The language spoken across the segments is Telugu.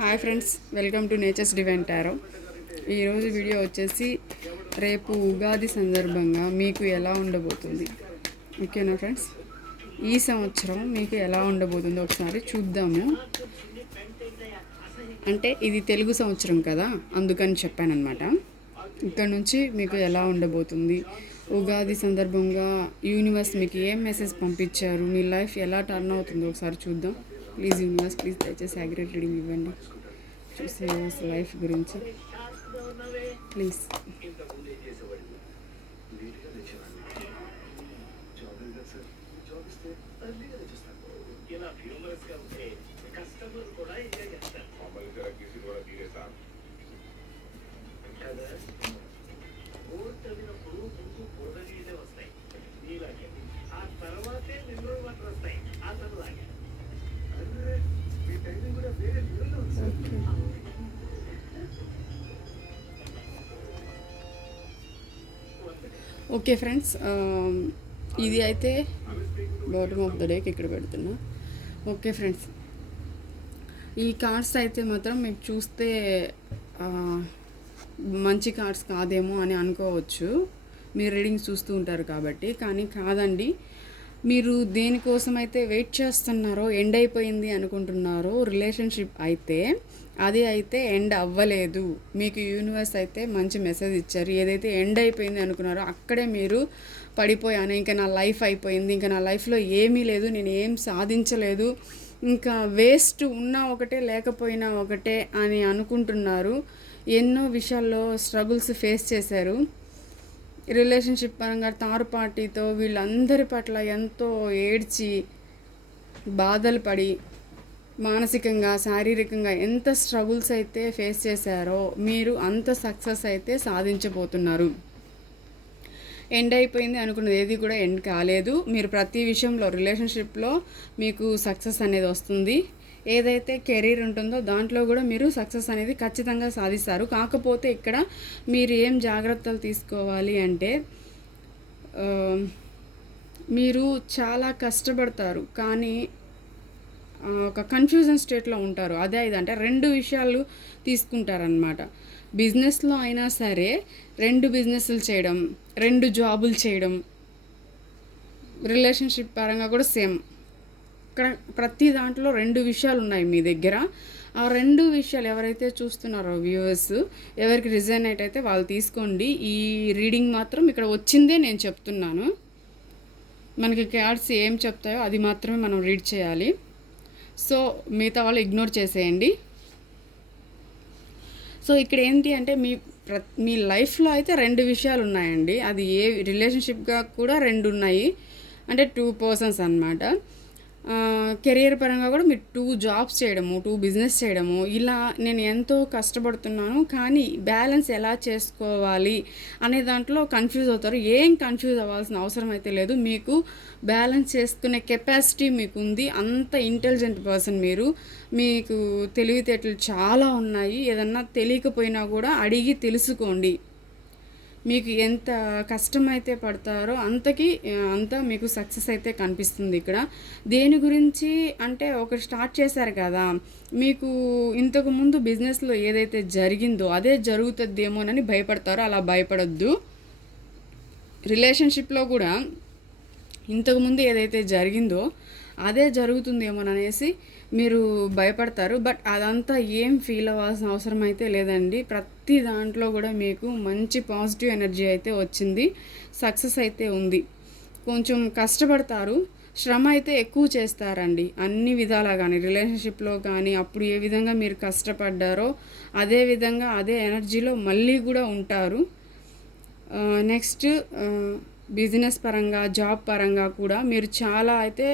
Hi friends, welcome to nature's divine tarot. ఈరోజు వీడియో వచ్చేసి రేపు ఉగాది సందర్భంగా మీకు ఎలా ఉండబోతుంది, ఓకేనా ఫ్రెండ్స్? ఈ సంవత్సరం మీకు ఎలా ఉండబోతుందో ఒకసారి చూద్దాము. అంటే ఇది తెలుగు సంవత్సరం కదా, అందుకని చెప్పానమాట. ఇక్కడ నుంచి మీకు ఎలా ఉండబోతుంది, ఉగాది సందర్భంగా యూనివర్స్ మీకు ఏం మెసేజ్ పంపించారు, మీ లైఫ్ ఎలా టర్న్ అవుతుందో ఒకసారి చూద్దాం. ప్లీజ్ యూనివర్స్, ప్లీజ్ దయచేసి యాక్యురేట్ రీడింగ్ ఇవ్వండి. చూసి యూనివర్స్ లైఫ్ గురించి ప్లీజ్. ఓకే ఫ్రెండ్స్, ఇది అయితే బాటమ్ ఆఫ్ ద డేకి ఇక్కడ పెడుతున్నా. ఓకే ఫ్రెండ్స్, ఈ కార్డ్స్ అయితే మాత్రం మీకు చూస్తే మంచి కార్డ్స్ కాదేమో అని అనుకోవచ్చు, మీరు రీడింగ్స్ చూస్తూ ఉంటారు కాబట్టి. కానీ కాదండి, మీరు దేనికోసం అయితే వెయిట్ చేస్తున్నారో, ఎండ్ అయిపోయింది అనుకుంటున్నారో రిలేషన్షిప్ అయితే, అది అయితే ఎండ్ అవ్వలేదు. మీకు యూనివర్స్ అయితే మంచి మెసేజ్ ఇచ్చారు. ఏదైతే ఎండ్ అయిపోయింది అనుకున్నారో అక్కడే మీరు పడిపోయాను, ఇంకా నా లైఫ్ అయిపోయింది, ఇంకా నా లైఫ్లో ఏమీ లేదు, నేను ఏం సాధించలేదు, ఇంకా వేస్ట్, ఉన్నా ఒకటే లేకపోయినా ఒకటే అని అనుకుంటున్నారు. ఎన్నో విషయాల్లో స్ట్రగుల్స్ ఫేస్ చేశారు. రిలేషన్షిప్ పరంగా థర్డ్ పార్టీతో వీళ్ళందరి పట్ల ఎంతో ఏడ్చి బాధలు పడి మానసికంగా శారీరకంగా ఎంత స్ట్రగుల్స్ అయితే ఫేస్ చేశారో మీరు అంత సక్సెస్ అయితే సాధించబోతున్నారు. ఎండ్ అయిపోయింది అనుకున్నది ఏది కూడా ఎండ్ కాలేదు. మీరు ప్రతి విషయంలో రిలేషన్షిప్లో మీకు సక్సెస్ అనేది వస్తుంది. ఏదైతే కెరీర్ ఉంటుందో దాంట్లో కూడా మీరు సక్సెస్ అనేది ఖచ్చితంగా సాధిస్తారు. కాకపోతే ఇక్కడ మీరు ఏం జాగ్రత్తలు తీసుకోవాలి అంటే, మీరు చాలా కష్టపడతారు కానీ ఒక కన్ఫ్యూజన్ స్టేట్లో ఉంటారు. అదే ఇదంటే రెండు విషయాలు తీసుకుంటారనమాట. బిజినెస్లో అయినా సరే 2 బిజినెస్లు చేయడం, 2 జాబులు చేయడం, రిలేషన్షిప్ పరంగా కూడా సేమ్. ఇక్కడ ప్రతి దాంట్లో 2 విషయాలు ఉన్నాయి మీ దగ్గర. ఆ 2 విషయాలు ఎవరైతే చూస్తున్నారో వ్యూవర్స్, ఎవరికి రిజనేట్ అయితే వాళ్ళు తీసుకోండి. ఈ రీడింగ్ మాత్రం ఇక్కడ వచ్చిందే నేను చెప్తున్నాను. మనకి కార్డ్స్ ఏం చెప్తాయో అది మాత్రమే మనం రీడ్ చేయాలి. సో మిగతా వాళ్ళు ఇగ్నోర్ చేసేయండి. సో ఇక్కడ ఏంటి అంటే, మీ లైఫ్లో అయితే 2 విషయాలు ఉన్నాయండి. అది ఏ రిలేషన్షిప్గా కూడా 2 ఉన్నాయి, అంటే 2 పర్సన్స్ అన్నమాట. కెరియర్ పరంగా కూడా మీరు 2 జాబ్స్ చేయడము, 2 బిజినెస్ చేయడము, ఇలా నేను ఎంతో కష్టపడుతున్నాను కానీ బ్యాలెన్స్ ఎలా చేసుకోవాలి అనే దాంట్లో కన్ఫ్యూజ్ అవుతారు. ఏం కన్ఫ్యూజ్ అవ్వాల్సిన అవసరం అయితే లేదు. మీకు బ్యాలెన్స్ చేసుకునే కెపాసిటీ మీకు ఉంది. అంత ఇంటెలిజెంట్ పర్సన్ మీరు. మీకు తెలివితేటలు చాలా ఉన్నాయి. ఏదన్నా తెలియకపోయినా కూడా అడిగి తెలుసుకోండి. మీకు ఎంత కష్టమైతే పడతారో అంతా మీకు సక్సెస్ అయితే కనిపిస్తుంది ఇక్కడ. దేని గురించి అంటే, ఒకటి స్టార్ట్ చేశారు కదా, మీకు ఇంతకుముందు బిజినెస్లో ఏదైతే జరిగిందో అదే జరుగుతుందేమోనని భయపడతారో, అలా భయపడొద్దు. రిలేషన్షిప్లో కూడా ఇంతకుముందు ఏదైతే జరిగిందో అదే జరుగుతుందేమోననేసి మీరు భయపడతారు. బట్ అదంతా ఏం ఫీల్ అవ్వాల్సిన అవసరం అయితే లేదండి. ప్రతి దాంట్లో కూడా మీకు మంచి పాజిటివ్ ఎనర్జీ అయితే వచ్చింది, సక్సెస్ అయితే ఉంది. కొంచెం కష్టపడతారు, శ్రమ అయితే ఎక్కువ చేస్తారండి అన్ని విధాలా. కానీ రిలేషన్షిప్లో కానీ అప్పుడు ఏ విధంగా మీరు కష్టపడ్డారో అదే విధంగా అదే ఎనర్జీలో మళ్ళీ కూడా ఉంటారు. నెక్స్ట్ బిజినెస్ పరంగా, జాబ్ పరంగా కూడా మీరు చాలా అయితే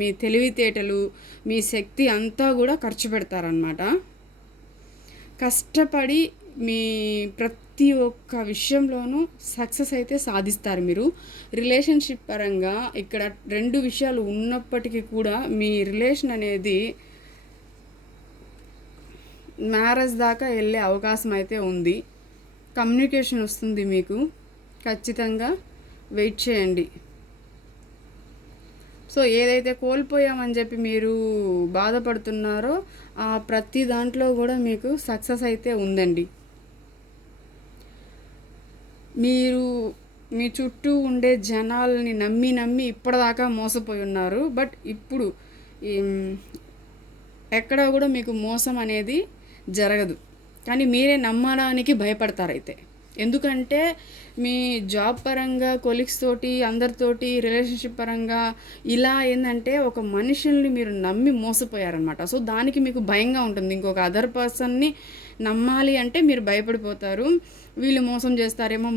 మీ తెలివితేటలు, మీ శక్తి అంతా కూడా ఖర్చు పెడతారనమాట. కష్టపడి మీ ప్రతి ఒక్క విషయంలోనూ సక్సెస్ అయితే సాధిస్తారు మీరు. రిలేషన్షిప్ పరంగా ఇక్కడ 2 విషయాలు ఉన్నప్పటికీ కూడా మీ రిలేషన్ అనేది మ్యారేజ్ దాకా వెళ్ళే అవకాశం అయితే ఉంది. కమ్యూనికేషన్ వస్తుంది మీకు, ఖచ్చితంగా వెయిట్ చేయండి. సో ఏదైతే కోల్పోయామని చెప్పి మీరు బాధపడుతున్నారో ఆ ప్రతి దాంట్లో కూడా మీకు సక్సెస్ అయితే ఉందండి. మీరు మీ చుట్టూ ఉండే జనాలని నమ్మి నమ్మి ఇప్పటిదాకా మోసపోయి ఉన్నారు. బట్ ఇప్పుడు ఎక్కడా కూడా మీకు మోసం అనేది జరగదు. కానీ మీరే నమ్మడానికి భయపడతారైతే. ఎందుకంటే మీ జాబ్ పరంగా కొలీగ్స్ తోటి అందరితోటి రిలేషన్షిప్ పరంగా ఇలా ఏంటంటే ఒక మనుషుల్ని మీరు నమ్మి మోసపోయారనమాట. సో దానికి మీకు భయంగా ఉంటుంది. ఇంకొక అదర్ పర్సన్ని నమ్మాలి అంటే మీరు భయపడిపోతారు. వీళ్ళు మోసం చేస్తారేమో,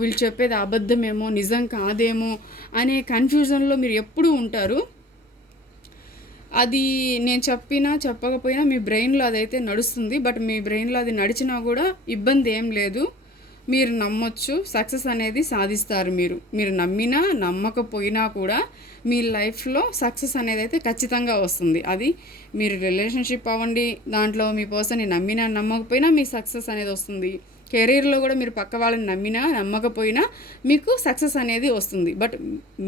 వీళ్ళు చెప్పేది అబద్ధమేమో, నిజం కాదేమో అనే కన్ఫ్యూజన్లో మీరు ఎప్పుడూ ఉంటారు. అది నేను చెప్పకపోయినా మీ బ్రెయిన్లో అదైతే నడుస్తుంది. బట్ మీ బ్రెయిన్లో అది నడిచినా కూడా ఇబ్బంది ఏం లేదు. మీరు నమ్మొచ్చు, సక్సెస్ అనేది సాధిస్తారు. మీరు నమ్మినా నమ్మకపోయినా కూడా మీ లైఫ్లో సక్సెస్ అనేది అయితే ఖచ్చితంగా వస్తుంది. అది మీరు రిలేషన్షిప్ అవ్వండి, దాంట్లో మీ పర్సన్ని నమ్మినా నమ్మకపోయినా మీ సక్సెస్ అనేది వస్తుంది. కెరీర్లో కూడా మీరు పక్క వాళ్ళని నమ్మినా నమ్మకపోయినా మీకు సక్సెస్ అనేది వస్తుంది. బట్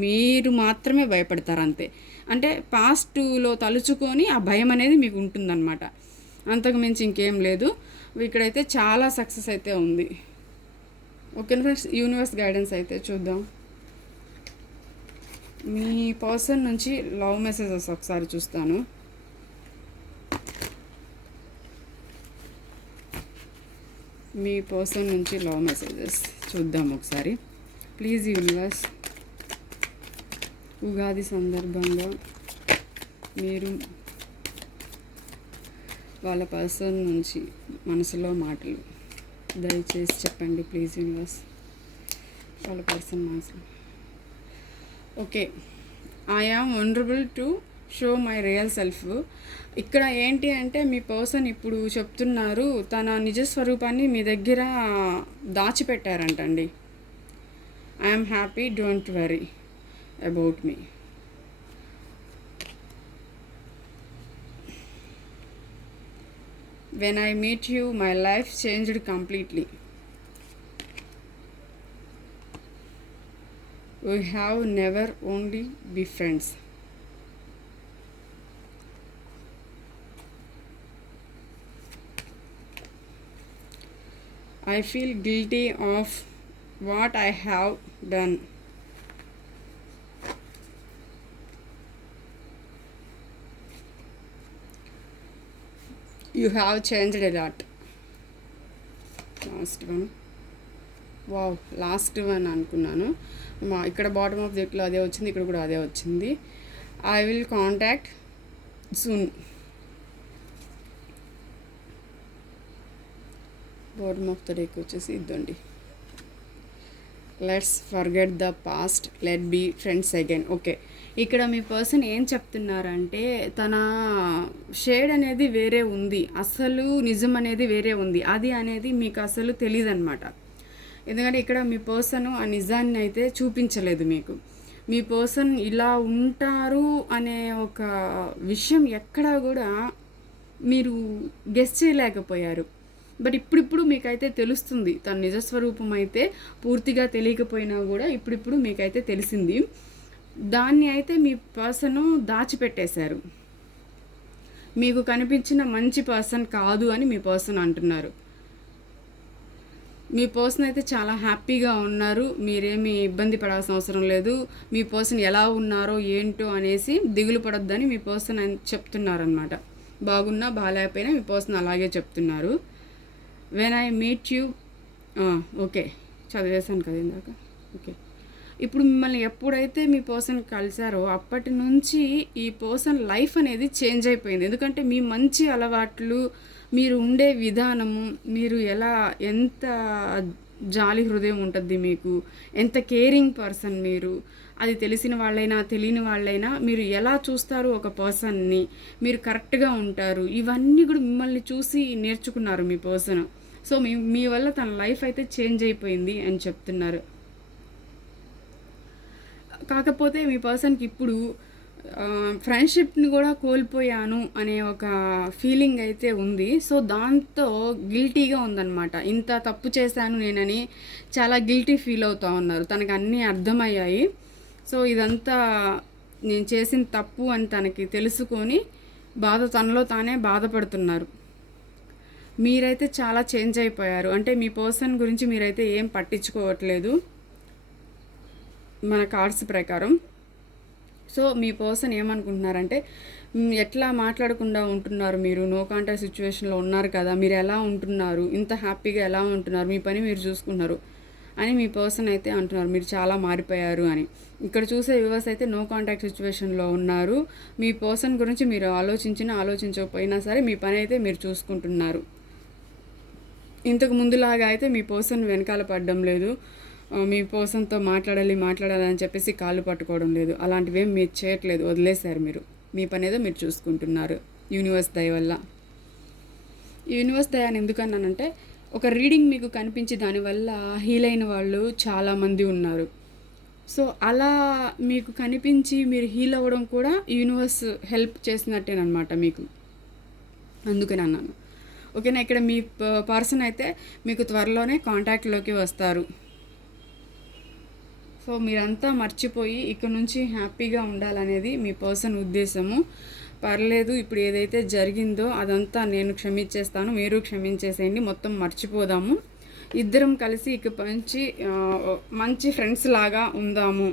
మీరు మాత్రమే భయపడతారు అంతే. అంటే పాస్ట్లో తలుచుకొని ఆ భయం అనేది మీకు ఉంటుందన్నమాట. అంతకు మించి ఇంకేం లేదు. ఇక్కడైతే చాలా సక్సెస్ అయితే ఉంది. ఓకే ఫ్రెండ్స్, యూనివర్స్ గైడెన్స్ అయితే చూద్దాం. మీ పర్సన్ నుంచి లవ్ మెసేజెస్ ఒకసారి చూస్తాను. మీ పర్సన్ నుంచి లవ్ మెసేజెస్ చూద్దాం ఒకసారి. ప్లీజ్ యూనివర్స్, ఉగాది సందర్భంగా మీరు వాళ్ళ పర్సన్ నుంచి మనసులో మాటలు దయచేసి చెప్పండి. ప్లీజ్ యూనివర్స్, వాళ్ళ పర్సన్ మనసులో. Okay, I am vulnerable to show my real self. ఇక్కడ ఏంటి అంటే మీ పర్సన్ ఇప్పుడు చెప్తున్నారు తన నిజస్వరూపాన్ని మీ దగ్గర దాచిపెట్టారంటండి. I'm happy, don't worry about me. When I meet you, my life changed completely. We have never only be friends. I feel guilty of what I have done. You have changed a lot. Last one. Wow, last one అనుకున్నాను. ఇక్కడ బాటమ్ ఆఫ్ దిట్లో అదే వచ్చింది, ఇక్కడ కూడా అదే వచ్చింది. I will contact soon. Bottom of the deck వచ్చేసి ఇద్దండి. Let's forget the past, let be friends again. Okay, ఇక్కడ మీ పర్సన్ ఏం చెప్తున్నారంటే తన షేడ్ అనేది వేరే ఉంది, అసలు నిజం అనేది వేరే ఉంది. అది అనేది మీకు అసలు తెలియదు అనమాట. ఎందుకంటే ఇక్కడ మీ పర్సన్ ఆ నిజాన్ని అయితే చూపించలేదు మీకు. మీ పర్సన్ ఇలా ఉంటారు అనే ఒక విషయం ఎక్కడా కూడా మీరు గెస్ చేయలేకపోయారు. బట్ ఇప్పుడిప్పుడు మీకైతే తెలుస్తుంది. తన నిజస్వరూపం అయితే పూర్తిగా తెలియకపోయినా కూడా ఇప్పుడిప్పుడు మీకైతే తెలిసింది. దాన్ని అయితే మీ పర్సను దాచిపెట్టేశారు. మీకు కనిపించిన మంచి పర్సన్ కాదు అని మీ పర్సన్ అంటున్నారు. మీ పర్సన్ అయితే చాలా హ్యాపీగా ఉన్నారు. మీరేమీ ఇబ్బంది పడాల్సిన అవసరం లేదు. మీ పర్సన్ ఎలా ఉన్నారో ఏంటో అనేసి దిగులు పడొద్దని మీ పర్సన్ చెప్తున్నారనమాట. బాగున్నా బాగాలేకపోయినా మీ పర్సన్ అలాగే చెప్తున్నారు. When I meet you, okay చదివేశాను కదా ఇందాక. ఓకే, ఇప్పుడు మిమ్మల్ని ఎప్పుడైతే మీ పర్సన్ కలిసారో అప్పటి నుంచి ఈ పర్సన్ లైఫ్ అనేది చేంజ్ అయిపోయింది. ఎందుకంటే మీ మంచి అలవాట్లు, మీరు ఉండే విధానము, మీరు ఎంత జాలి హృదయం ఉంటుంది మీకు, ఎంత కేరింగ్ పర్సన్ మీరు, అది తెలిసిన వాళ్ళైనా తెలియని వాళ్ళైనా మీరు ఎలా చూస్తారు ఒక పర్సన్ని, మీరు కరెక్ట్గా ఉంటారు, ఇవన్నీ కూడా మిమ్మల్ని చూసి నేర్చుకున్నారు మీ పర్సన్. సో మీ వల్ల తన లైఫ్ అయితే చేంజ్ అయిపోయింది అని చెప్తున్నారు. కాకపోతే మీ పర్సన్కి ఇప్పుడు ఫ్రెండ్షిప్ని కూడా కోల్పోయాను అనే ఒక ఫీలింగ్ అయితే ఉంది. సో దాంతో గిల్టీగా ఉందన్నమాట. ఇంత తప్పు చేశాను నేనని చాలా గిల్టీ ఫీల్ అవుతూ ఉన్నారు. తనకు అన్నీ అర్థమయ్యాయి. సో ఇదంతా నేను చేసిన తప్పు అని తనకి తెలుసుకొని తనలో తానే బాధపడుతున్నారు. మీరైతే చాలా చేంజ్ అయిపోయారు. అంటే మీ పర్సన్ గురించి మీరైతే ఏం పట్టించుకోవట్లేదు మన కార్డ్స్ ప్రకారం. సో మీ పర్సన్ ఏమనుకుంటున్నారంటే, ఎట్లా మాట్లాడకుండా ఉంటున్నారు, మీరు నో కాంటాక్ట్ సిచ్యువేషన్లో ఉన్నారు కదా, మీరు ఎలా ఉంటున్నారు, ఇంత హ్యాపీగా ఎలా ఉంటున్నారు, మీ పని మీరు చూసుకుంటున్నారు అని మీ పర్సన్ అయితే అంటున్నారు. మీరు చాలా మారిపోయారు అని. ఇక్కడ చూసే వ్యూవర్స్ అయితే నో కాంటాక్ట్ సిచ్యువేషన్లో ఉన్నారు. మీ పర్సన్ గురించి మీరు ఆలోచించకపోయినా సరే మీ పని అయితే మీరు చూసుకుంటున్నారు. ఇంతకు ముందులాగా అయితే మీ పర్సన్ వెనకాల పడడం లేదు, మీ పర్సన్తో మాట్లాడాలని చెప్పేసి కాళ్ళు పట్టుకోవడం లేదు. అలాంటివేం మీరు చేయట్లేదు, వదిలేశారు. మీరు మీ పని ఏదో మీరు చూసుకుంటున్నారు యూనివర్స్ దయ వల్ల. యూనివర్స్ దయ అని ఎందుకన్నానంటే, ఒక రీడింగ్ మీకు కనిపించి దానివల్ల హీల్ అయిన వాళ్ళు చాలామంది ఉన్నారు. సో అలా మీకు కనిపించి మీరు హీల్ అవ్వడం కూడా యూనివర్స్ హెల్ప్ చేసినట్టేనమాట మీకు, అందుకని అన్నాను. ఓకేనా. ఇక్కడ మీ పర్సన్ అయితే మీకు త్వరలోనే కాంటాక్ట్లోకి వస్తారు. సో మీరంతా మర్చిపోయి ఇక్కడ నుంచి హ్యాపీగా ఉండాలనేది మీ పర్సన్ ఉద్దేశము. పర్లేదు, ఇప్పుడు ఏదైతే జరిగిందో అదంతా నేను క్షమించేస్తాను, మీరు క్షమించేసేయండి, మొత్తం మర్చిపోదాము, ఇద్దరం కలిసి ఇక మంచి ఫ్రెండ్స్ లాగా ఉందాము,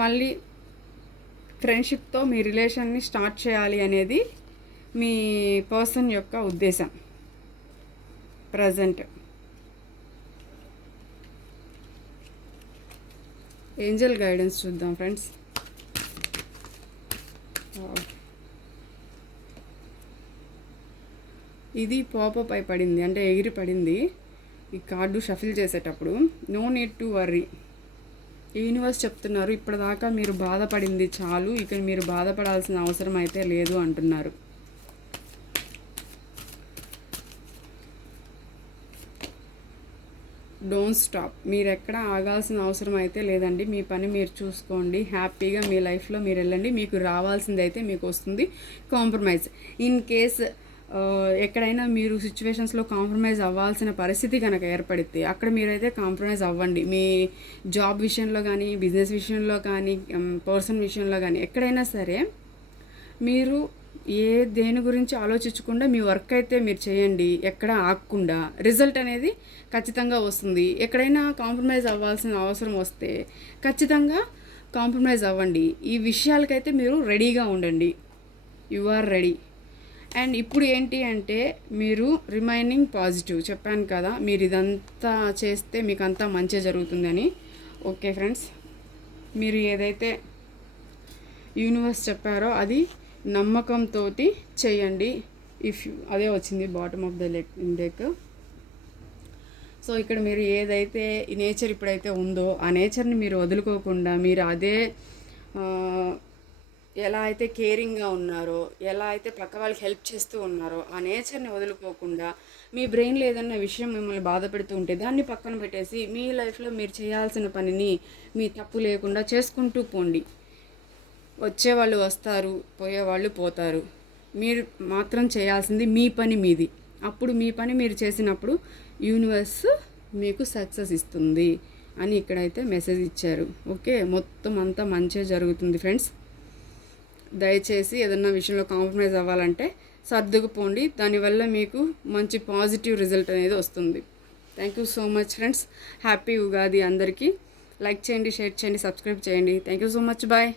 మళ్ళీ ఫ్రెండ్షిప్తో మీ రిలేషన్ని స్టార్ట్ చేయాలి అనేది మీ పర్సన్ యొక్క ఉద్దేశం ప్రజెంట్. ఏంజల్ గైడెన్స్ చూద్దాం ఫ్రెండ్స్. ఇది పాపప్ అయి పడింది, అంటే ఎగిరి పడింది ఈ కార్డు షఫిల్ చేసేటప్పుడు. No need to worry. Universe చెప్తున్నారు, ఇప్పటిదాకా మీరు బాధపడింది చాలు, ఇక మీరు బాధపడాల్సిన అవసరం అయితే లేదు అంటున్నారు. Don't stop. మీరు ఎక్కడ ఆగాల్సిన అవసరం అయితే లేదండి. మీ పని మీరు చూసుకోండి, హ్యాపీగా మీ లైఫ్లో మీరు వెళ్ళండి. మీకు రావాల్సింది అయితే మీకు వస్తుంది. కాంప్రమైజ్ ఇన్ కేస్ ఎక్కడైనా మీరు సిచ్యువేషన్స్లో కాంప్రమైజ్ అవ్వాల్సిన పరిస్థితి కనుక ఏర్పడితే అక్కడ మీరైతే కాంప్రమైజ్ అవ్వండి. మీ జాబ్ విషయంలో కానీ, బిజినెస్ విషయంలో కానీ, పర్సన్ విషయంలో కానీ, ఎక్కడైనా సరే మీరు దేని గురించి ఆలోచించకుండా మీ వర్క్ అయితే మీరు చేయండి. ఎక్కడ ఆగకుండా రిజల్ట్ అనేది ఖచ్చితంగా వస్తుంది. ఎక్కడైనా కాంప్రమైజ్ అవ్వాల్సిన అవసరం వస్తే ఖచ్చితంగా కాంప్రమైజ్ అవ్వండి. ఈ విషయాలకైతే మీరు రెడీగా ఉండండి. You are ready. అండ్ ఇప్పుడు ఏంటి అంటే, మీరు రిమైనింగ్ పాజిటివ్ చెప్పాను కదా, మీరు ఇదంతా చేస్తే మీకు అంతా మంచి జరుగుతుందని. ఓకే ఫ్రెండ్స్, మీరు ఏదైతే యూనివర్స్ చెప్పారో అది నమ్మకంతో చేయండి. అదే వచ్చింది bottom of the deck. So ఇక్కడ మీరు ఏదైతే ఈ నేచర్ ఇప్పుడైతే ఉందో ఆ నేచర్ని మీరు వదులుకోకుండా, మీరు అదే ఎలా అయితే కేరింగ్గా ఉన్నారో, ఎలా అయితే పక్క వాళ్ళకి హెల్ప్ చేస్తూ ఉన్నారో ఆ నేచర్ని వదులుకోకుండా, మీ బ్రెయిన్లో ఏదన్నా విషయం మిమ్మల్ని బాధ పెడుతూ ఉంటే దాన్ని పక్కన పెట్టేసి మీ లైఫ్లో మీరు చేయాల్సిన పనిని మీ తప్పు లేకుండా చేసుకుంటూ పోండి. వచ్చేవాళ్ళు వస్తారు, పోయేవాళ్ళు పోతారు. మీరు మాత్రం చేయాల్సింది మీ పని మీది. అప్పుడు మీ పని మీరు చేసినప్పుడు యూనివర్స్ మీకు సక్సెస్ ఇస్తుంది అని ఇక్కడైతే మెసేజ్ ఇచ్చారు. ఓకే, మొత్తం అంతా మంచిగా జరుగుతుంది ఫ్రెండ్స్. దయచేసి ఏదన్నా విషయంలో కాంప్రమైజ్ అవ్వాలంటే సర్దుకుపోండి, దానివల్ల మీకు మంచి పాజిటివ్ రిజల్ట్ అనేది వస్తుంది. Thank you so much friends. Happy Ugadi అందరికీ. లైక్ చేయండి, షేర్ చేయండి, సబ్స్క్రైబ్ చేయండి. Thank you so much. Bye.